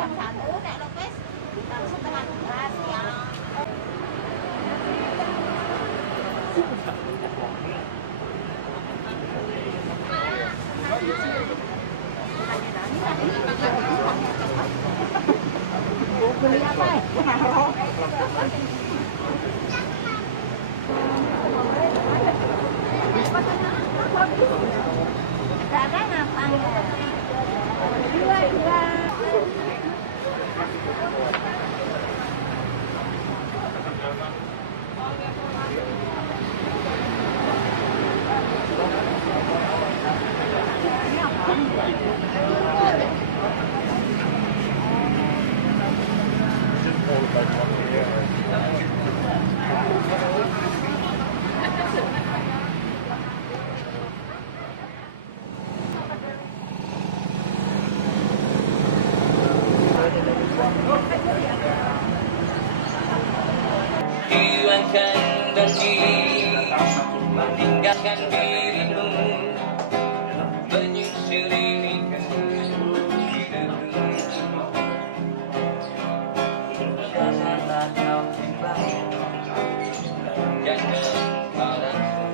yang satu, nek lukis setengah gelas ya. Beli apa ya? Sekarang apa ya? Dua. Hilangkan janji meninggalkan dirimu, menyusuri hidupmu. Janganlah kau timbang, jangan padaku.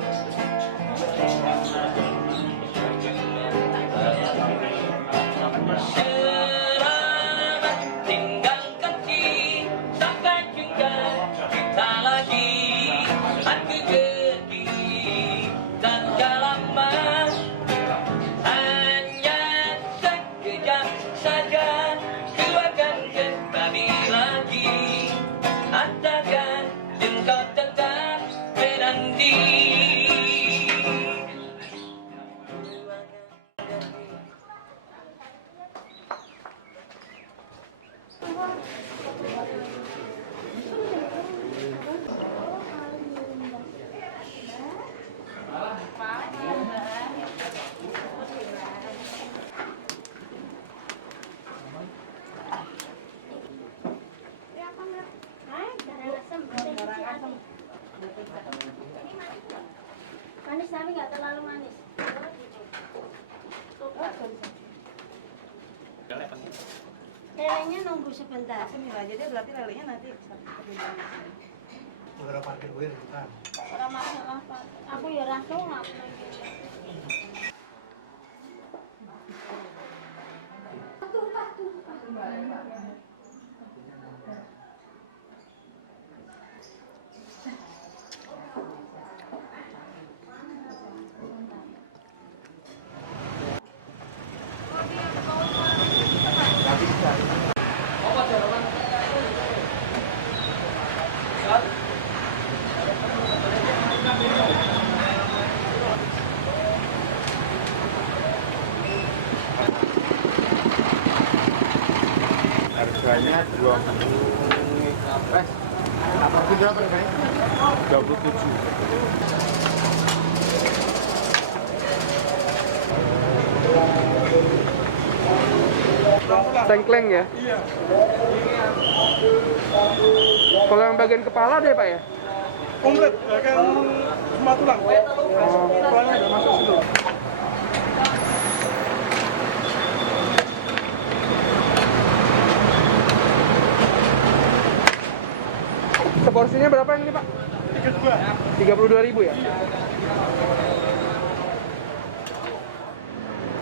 Selamat tinggalkan cinta juga kita lagi. Aku jadi tak lama, hanya sekejap saja ku akan kembali lagi. Asalkan engkau tetap menanti. Manis tapi nggak terlalu manis. Lelenya nunggu sebentar. Semila, jadi berarti lelenya nanti Beberapa parkir gue bukan. Ora masalah, Pak. Aku ya langsung aku. Harganya 20. Apa itu berapa harganya? 27. Tengkleng ya? Iya. Kalau yang bagian kepala deh Pak ya? Komplit, bagian semua tulang. Tulangnya udah masuk situ. Seporsinya berapa yang ini Pak? 32. 32.000 ya?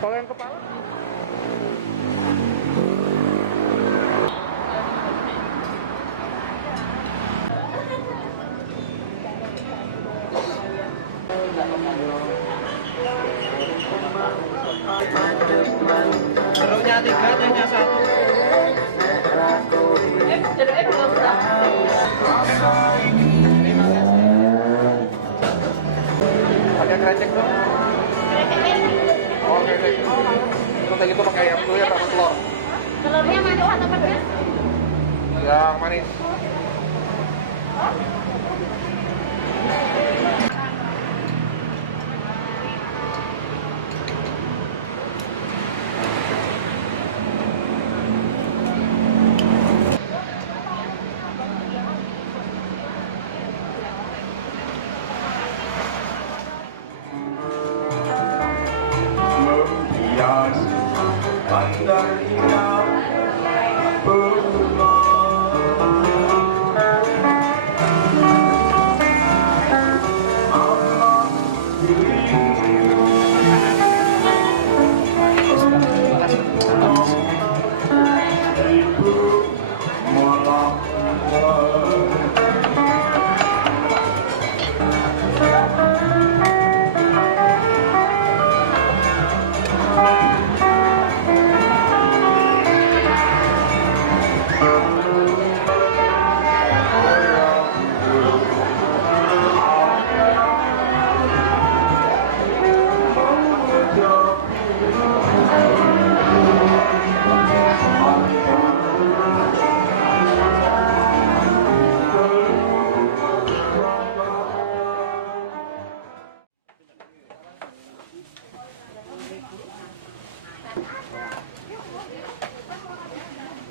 Kalau yang kepala? Jeruknya 3, tehnya 1. Pakai krecek dong? Oh, krecek. Terus kayak gitu pakai ayam dulu ya sama telur? Telurnya manis atau pedas? Yang manis. Kemudian pandang indah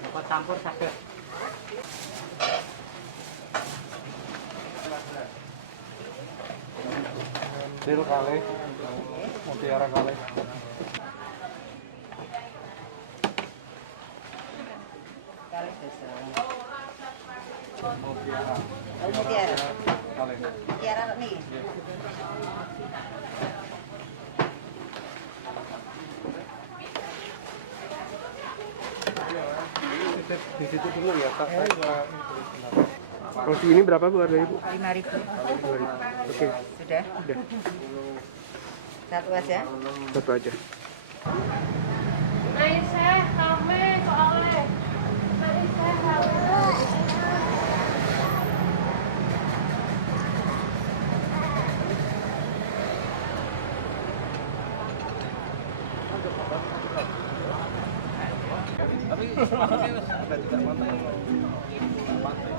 Dapat campur sakit. Sil kali, mutiara kali. Kali desa. Mutiara. Oh, mutiara. Kali. Mutiara nih. Di situ dulu ya, Kak. Roti ini berapa Bu harganya Bu? 5.000. Oke, Sudah? udah. Satu aja. Satu aja. Naik saya rame soalnya. Naik saya rame. Tapi makannya ada tidak mana yang pantai.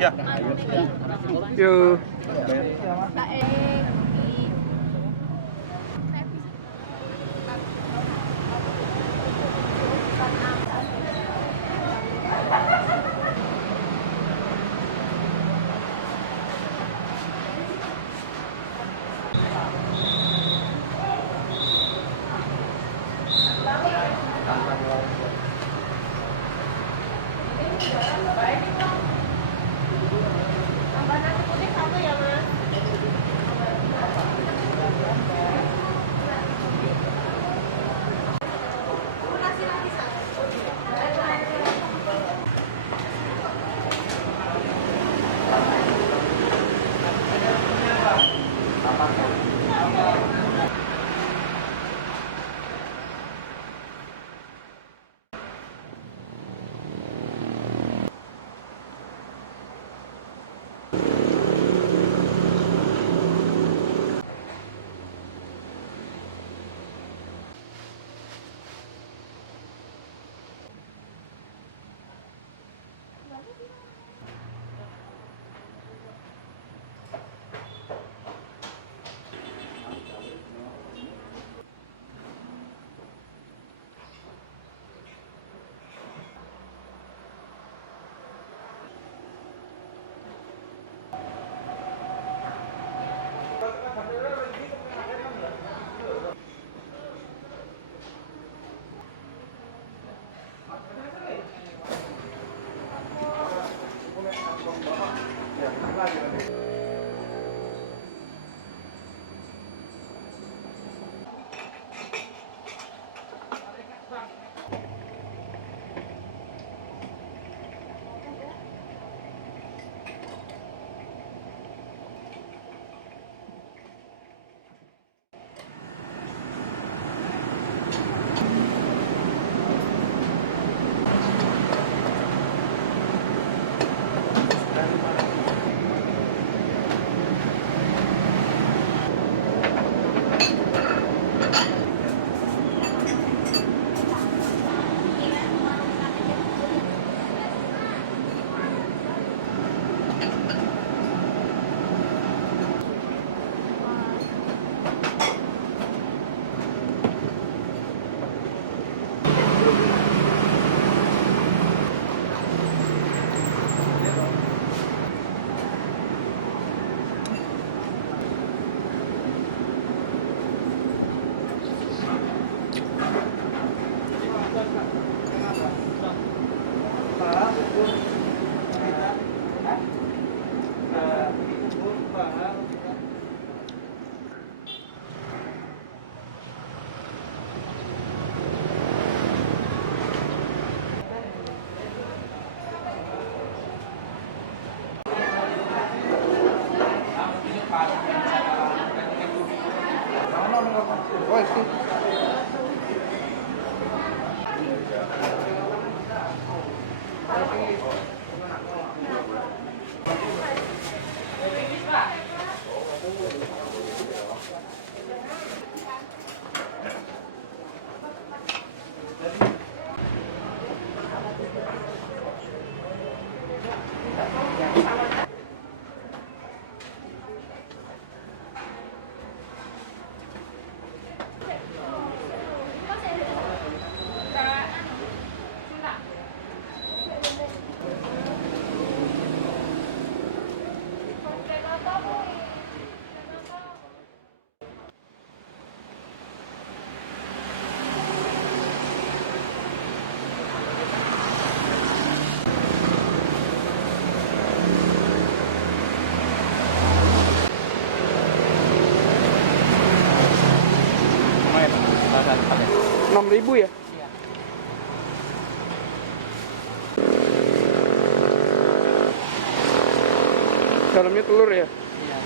Ya. Yuk. Tambah nasi putih satu ya, Mas. Nasi lagi satu. 6.000 ya? Iya. Dalamnya telur ya? Iya.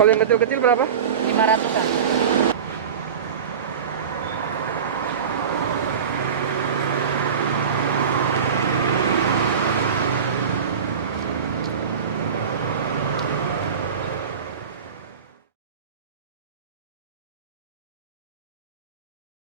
Kalau yang kecil-kecil berapa? 500-an.